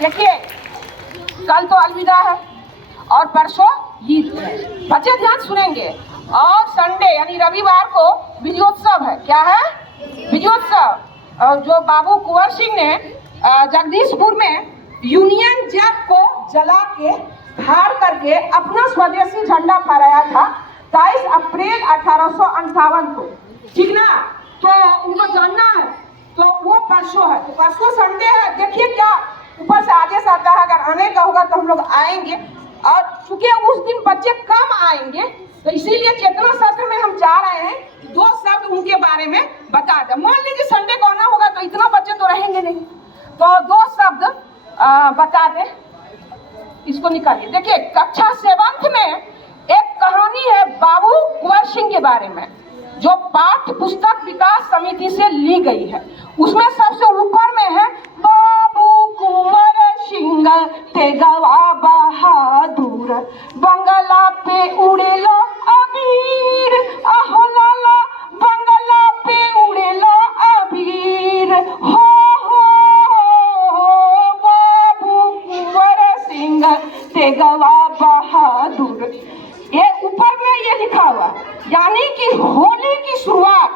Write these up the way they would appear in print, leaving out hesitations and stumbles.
देखिए, कल तो अलविदा है और परसों ईद है। बच्चे ध्यान सुनेंगे। और संडे यानी रविवार को विजयोत्सव है। क्या है? विजयोत्सव। जो बाबू कुंवर सिंह ने जगदीशपुर में यूनियन जैक को जला के फाड़ करके अपना स्वदेशी झंडा फहराया था 23 अप्रैल 1858 को। ठीक ना? तो उनको जानना है तो वो परसों है। तो परसों संडे है। देखिए क्या ऊपर से आदेश आता है, अगर आने का होगा तो हम लोग आएंगे। और चूंकि उस दिन बच्चे कम आएंगे तो इसीलिए चेतना सत्र में हम चाह रहे हैं 2 शब्द उनके बारे में बता दें। मान लीजिए संडे को आना होगा तो इतना बच्चे तो रहेंगे नहीं, तो 2 शब्द बता दें। इसको निकालिए। देखिए, कक्षा 7 में एक कहानी है बाबू कुंवर सिंह के बारे में, जो पाठ्य पुस्तक विकास समिति से ली गई है। उसमें सबसे ऊपर में है बाबू कुंवर सिंह तेगवा बहादुर, बंगला पे उड़ेलो अबीर, अहो लाला बंगला पे उड़ेलो अबीर, हो बाबू कुंवर सिंह तेगवा बहादुर। ये ऊपर में ये लिखा हुआ, यानी कि होली की शुरुआत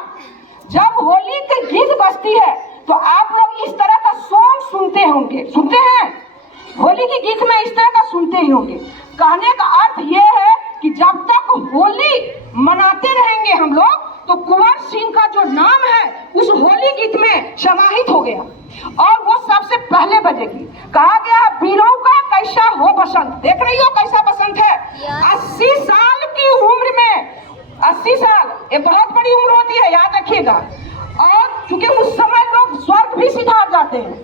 जब होली की गीत बजती है तो आप लोग इस तरह का सॉन्ग सुनते होंगे। सुनते हैं? होली की गीत में इस तरह का सुनते ही होंगे। कहने का अर्थ ये है कि जब तक होली मनाते रहेंगे हम लोग तो कुंवर सिंह का जो नाम है उस होली गीत में समाहित हो गया और वो सबसे पहले बजेगी। कहा गया वीरों का कैसा हो बसंत। देख रही हो कैसा बसंत है? 80 साल की उम्र में, 80 साल ये बहुत बड़ी उम्र होती है, याद रखिएगा। और चूंकि उस समय लोग स्वर्ग भी सिधार जाते हैं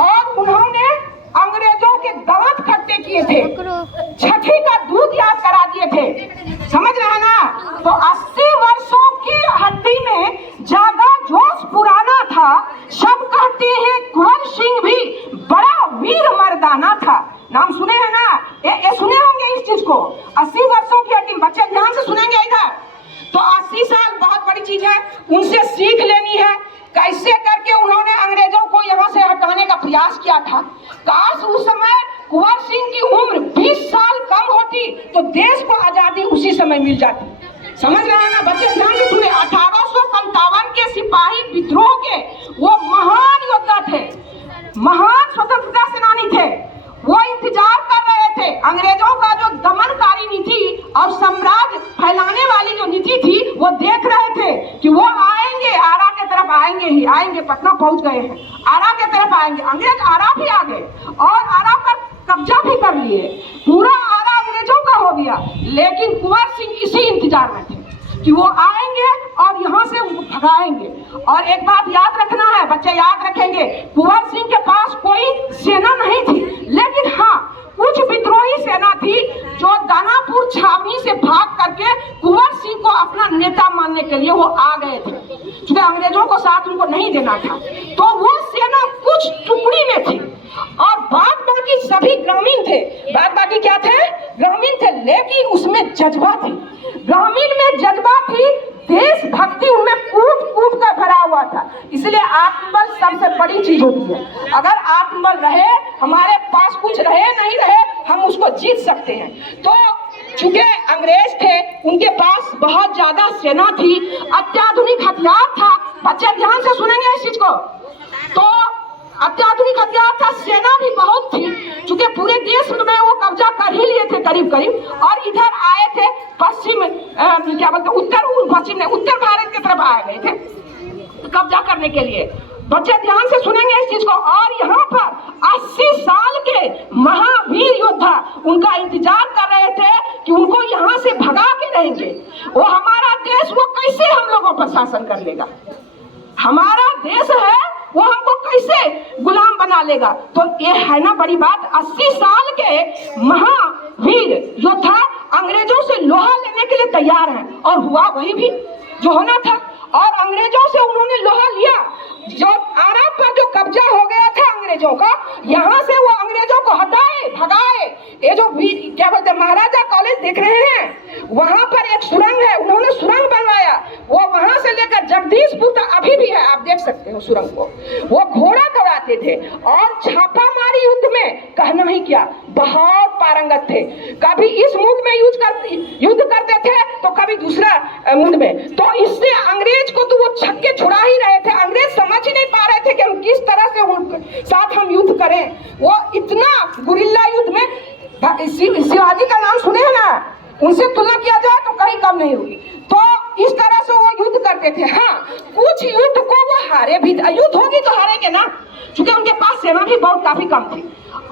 और उन्होंने अंग्रेजों के दांत खट्टे किए थे, छठी का दूध याद करा दिए थे। समझ रहे हैं ना? तो 80 वर्षों की हड्डी में जागा जोश पुराना था। सब कहते हैं कुंवर सिंह भी बड़ा वीर मर्दाना था। नाम सुने हैं ना? ये सुने होंगे इस चीज को। 80 वर्षों की हड्डी, बच्चे ध्यान से सुनेंगे इधर। तो 80 साल बहुत बड़ी चीज है, उनसे सीख लेनी है कैसे करके उन्होंने अंग्रेजों को यहाँ से हटाने का प्रयास किया था। काश उस समय कुंवर सिंह की उम्र 20 साल कम होती तो देश को आजादी उसी समय मिल जाती। समझ रहे हैं ना बच्चे? ध्यान से सुने। 1857 के सिपाही विद्रोह के वो महान योद्धा थे, महान स्वतंत्रता सेनानी थे। वो इंतजार कर रहे थे अंग्रेजों का जो दमनकारी नीति और साम्राज्य फैलाने वाली जो नीति थी, वो देख रहे थे कि वो आएंगे, आरा के तरफ आएंगे ही आएंगे। पटना पहुंच गए हैं, आरा के तरफ आएंगे। अंग्रेज आरा भी आ गए और आरा पर कब्जा भी कर लिए। पूरा आरा अंग्रेजों का हो गया, लेकिन कुंवर सिंह इसी इंतजार में थे कि वो आएंगे और यहाँ से उनको भगाएंगे। और एक बात याद रखना है, बच्चे याद रखेंगे, कुंवर सिंह के पास कोई सेना नहीं थी, लेकिन हाँ कुछ विद्रोही सेना थी जो दानापुर छावनी से भाग करके कुंवर सिंह को अपना नेता मानने के लिए वो आ गए थे, क्योंकि अंग्रेजों को साथ उनको नहीं देना था। तो वो सेना कुछ टुकड़ी में थी और बाद बाकी सभी ग्रामीण थे। बाद बाकी क्या थे? ग्रामीण थे, लेकिन उसमें जज्बा थी। ग्रामीण में जज्बा थी, देशभक्ति उनमें कूट कूट कर भरा हुआ था। इसलिए आत्मबल सबसे बड़ी चीज होती है। अगर आत्मबल रहे, हमारे पास कुछ रहे नहीं रहे, हम उसको जीत सकते हैं। तो चूंकि अंग्रेज थे, उनके पास बहुत ज्यादा सेना थी, अत्याधुनिक हथियार था। बच्चे ध्यान से सुनेंगे इस चीज को। तो अत्याधुनिक हथियार था, सेना भी बहुत थी, क्योंकि पूरे देश में वो कब्जा कर ही लिए थे करीब करीब। और इधर आए थे पश्चिम, क्या बोलते, उत्तर भारत की तरफ आए गए थे कब्जा करने के लिए। बच्चे ध्यान से सुनेंगे इस चीज को। और यहाँ पर 80 साल के महावीर योद्धा उनका इंतजार कर रहे थे कि उनको यहाँ से भगा के रहेंगे। वो हमारा देश वो कैसे हम लोगों पर शासन कर लेगा? हमारा देश है वो हमको कैसे गुलाम बना लेगा? तो ये है ना बड़ी बात। 80 साल के महावीर योद्धा अंग्रेजों से लोहा लेने के लिए तैयार हैं और हुआ वही भी जो होना था। और अंग्रेजों से उन्होंने लोहा लिया। जो आरा पर जो कब्जा हो गया था अंग्रेजों का, यहाँ से वो अंग्रेजों को हटाए भगाए। ये जो क्या बोलते महाराजा कॉलेज देख रहे हैं, वहां पर एक सुरंग है, उन्होंने सुरंग बनवाया, वो वहां से लेकर जगदीशपुर तक अभी भी है, आप देख सकते हो सुरंग को। वो घोड़ा दौड़ाते थे और छापामारी युद्ध में कहना ही क्या, बहुत पारंगत थे। कभी इस मुल्क में युद्ध करते थे तो कभी दूसरा मुल्क में। तो इससे अंग्रेज को तो वो छक्के छुड़ा ही रहे थे। अंग्रेज समझ ही नहीं पा रहे थे कि हम किस तरह से उनके साथ हम युद्ध करें। वो इतना गुरिल्ला युद्ध में, शिवाजी का नाम सुने हैं ना, उनसे तुलना किया जाए तो कहीं कम नहीं होगी। तो इस तरह से वो युद्ध करते थे। हाँ, कुछ युद्ध को वो हारे भी, युद्ध होगी तो हारेंगे ना, क्योंकि उनके पास सेना भी बहुत काफी कम थी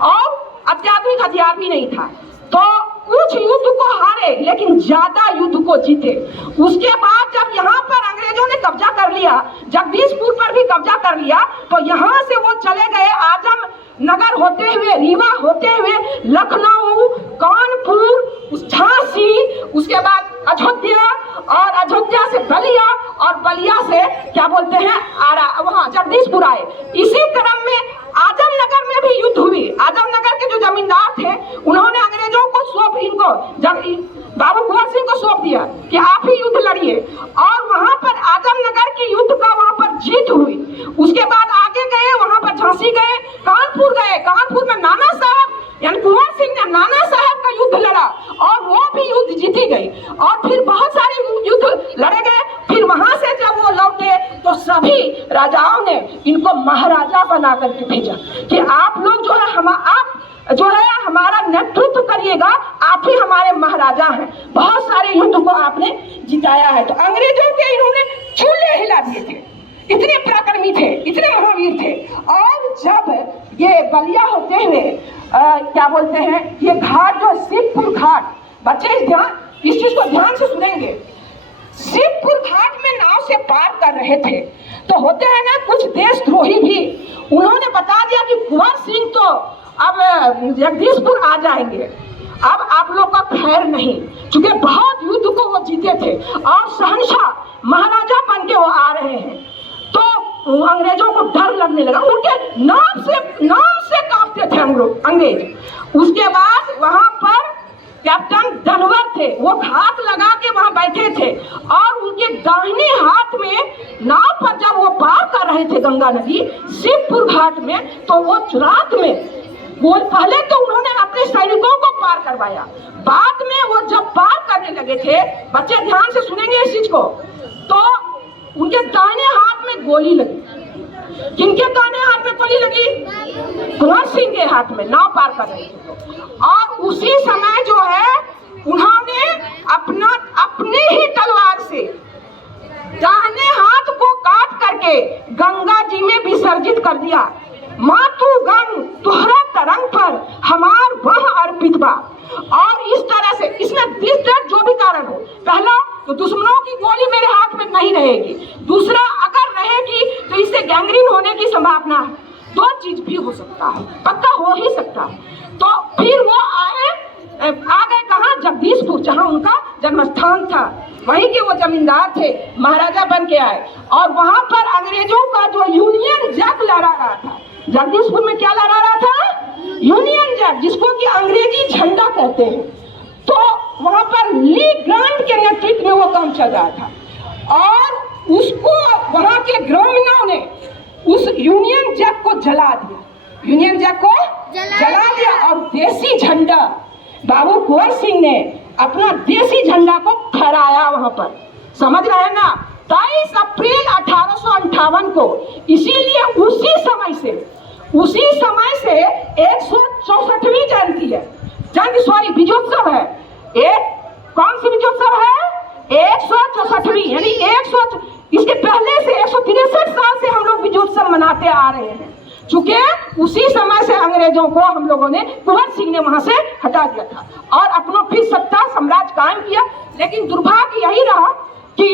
और अत्याधुनिक हथियार भी नहीं था। तो कुछ युद्ध को हारे लेकिन ज्यादा युद्ध को जीते। उसके बाद जब यहाँ पर अंग्रेजों ने कब्जा कर लिया, जगदीशपुर पर भी कब्जा कर लिया, तो यहाँ से वो चले गए आजम नगर होते हुए, रीवा होते हुए, लखनऊ, कानपुर, झांसी, उसके बाद अयोध्या, और अयोध्या से बलिया, और बलिया से क्या बोलते हैं आरा, वहाँ जगदीशपुर आए। इसी क्रम में आजमनगर में भी युद्ध हुई। आजमनगर के जो जमींदार थे उन्होंने अंग्रेजों को सौंप, इनको बाबू कुंवर सिंह को सौंप दिया कि आप ही युद्ध लड़िए, और वहां पर आजमनगर के युद्ध का वहां पर जीत हुई। उसके बाद आगे गए, वहां पर झांसी गए, कानपुर गए। कानपुर में नाना साहब यानी कुंवर सिंह ने नाना साहब का युद्ध लड़ा और वो भी युद्ध जीती गई। और फिर बहुत सारे युद्ध लड़े गए। फिर वहां से जब वो लौटे तो सभी राजाओं ने इनको महाराजा बना करके भेजा कि आप लोग जो है आप जो है हमारा नेतृत्व करिएगा, आप ही हमारे महाराजा हैं। बहुत सारे युद्ध को आपने जिताया है। तो अंग्रेजों के इन्होंने चूल्हे हिला दिए थे, इतने पराक्रमी थे, इतने महावीर थे। और जब ये बलिया होते हुए क्या बोलते हैं, ये घाट जो शिवपुर घाट, बच्चे इस चीज को ध्यान से सुनेंगे। शिवपुर घाट में नाव से पार कर रहे थे तो होते हैं ना कुछ देशद्रोही भी, उन्होंने बता दिया कि कुंवर सिंह तो अब जगदीशपुर आ जाएंगे, अब आप लोग का खैर नहीं, क्योंकि बहुत युद्ध को वो जीते थे और शहंशाह महाराजा बन के वो आ रहे हैं। तो अंग्रेजों को डर लगने लगा, उनके नाम से कांपते थे अंग्रेज। उसके बाद वहां पर कैप्टन धनवर थे, वो घात लगा के वहां बैठे थे और उनके दाहिने हाथ में नाव पर जब वो पार कर रहे थे गंगा नदी शिवपुर घाट में, तो वो रात में पहले तो उन्होंने अपने सैनिकों को पार करवाया, बाद में वो जब पार करने लगे थे, बच्चे ध्यान से सुनेंगे इस चीज को, तो उनके दाहिने हाथ में गोली लगी। किनके दाहिने हाथ में गोली लगी? कुंवर सिंह के हाथ में, नाव पार कर रहे थे। और उसी समय जो है उन्होंने अपनी ही तलवार से दाहिने हाथ को काट करके गंगा जी में विसर्जित कर दिया। मातु गंग तुहरा तरंग पर हमार वह अर्पित बा। और इस तरह से इसमें जो भी कारण हो, पहला तो दुश्मनों की गोली मेरे हाथ में नहीं रहेगी, दूसरा अगर रहेगी तो इससे गैंग्रीन होने की संभावना है। दो चीज भी हो सकता है, पक्का हो ही सकता है। तो फिर वो आ गए कहाँ? जगदीशपुर, जहाँ उनका जन्मस्थान था, वहीं के वो जमींदार थे, महाराजा बन के आए। और वहां पर अंग्रेजों का जो यूनियन जैक लहरा रहा था, जगदीशपुर में क्या लहरा रहा था? यूनियन जैक, जिसको कि अंग्रेजी झंडा कहते हैं। तो वहां पर ली ग्रांट के नेतृत्व में वो काम चल रहा था और उसको वहां के ग्रामीणों ने उस यूनियन जैक को जला दिया, यूनियन जैक को जला दिया और देसी झंडा बाबू कुंवर सिंह ने अपना देसी झंडा को फहराया वहां पर। समझ रहे हैं ना? 23 अप्रैल 1858 को, इसीलिए उसी समय से 164वीं जयंती है, विजयोत्सव है। कौन सी विजयोत्सव है? 164वीं, यानी इसके पहले से 163 साल से हम लोग विजयोत्सव मनाते आ रहे हैं। चूंकि उसी समय से अंग्रेजों को हम लोगों ने, कुंवर सिंह ने वहां से हटा दिया था और अपना फिर सत्ता साम्राज्य कायम किया। लेकिन दुर्भाग्य यही रहा कि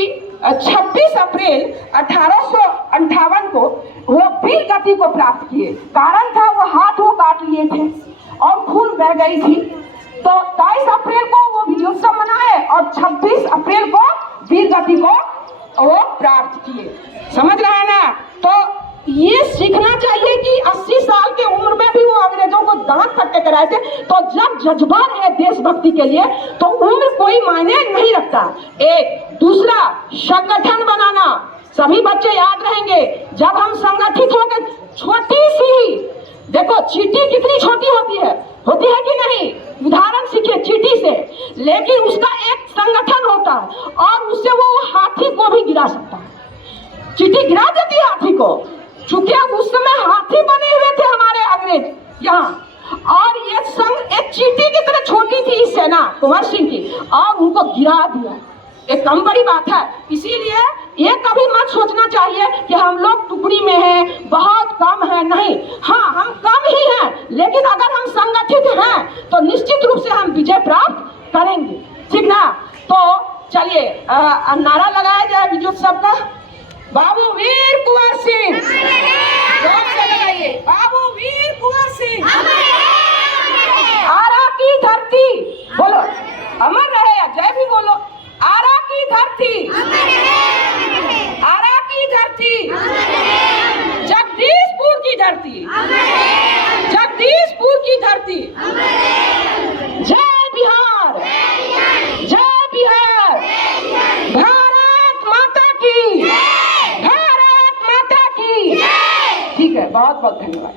26 अप्रैल 1858 को वो वीर गति को प्राप्त किए। कारण था वो हाथ वो काट लिए थे और खून बह गई थी। तो 23 अप्रैल को वो विजयोत्सव मनाए और 26 अप्रैल को वीर गति को वो प्राप्त किए। समझ रहे हैं ना? तो ये सीखना चाहिए कि 80 साल की उम्र में भी वो अंग्रेजों को दांत तक लेकर आए थे। तो जब जज्बा है देशभक्ति के लिए तो उम्र कोई मायने नहीं रखता। एक दूसरा, संगठन बनाना, सभी बच्चे याद रहेंगे जब हम संगठित होकर, छोटी सी, देखो चींटी कितनी छोटी होती है कि नहीं, उदाहरण सीखिए चींटी से, लेकिन उसका एक संगठन होता है और उससे वो हाथी को भी गिरा सकता है। चींटी गिरा देती है हाथी को, चूंकि उस समय हाथी बने हुए थे हमारे अंग्रेज यहाँ, और ये संग एक चींटी की तरह छोटी थी सेना कुंवर सिंह की, और उनको गिरा दिया। एक कम बड़ी बात है। इसीलिए ये कभी मत सोचना चाहिए कि हम लोग टुकड़ी में हैं, बहुत कम है, नहीं। हाँ, हम कम ही हैं, लेकिन अगर हम संगठित हैं तो निश्चित रूप से हम विजय प्राप्त करेंगे, ठीक ना। तो चलिए नारा लगाया जाए विजयोत्सव का। बाबू वीर कुंवर सिंह, जोर से लगाइए, बाबू वीर कुंवर सिंह, आरा की धरती, बोलो अमर रहे, या जय भी बोलो। आरा की धरती, आरा की धरती, जगदीशपुर की धरती, जगदीशपुर की धरती, जय बिहार, जय बिहार, भारत माता की, भारत माता की। ठीक है, बहुत बहुत धन्यवाद।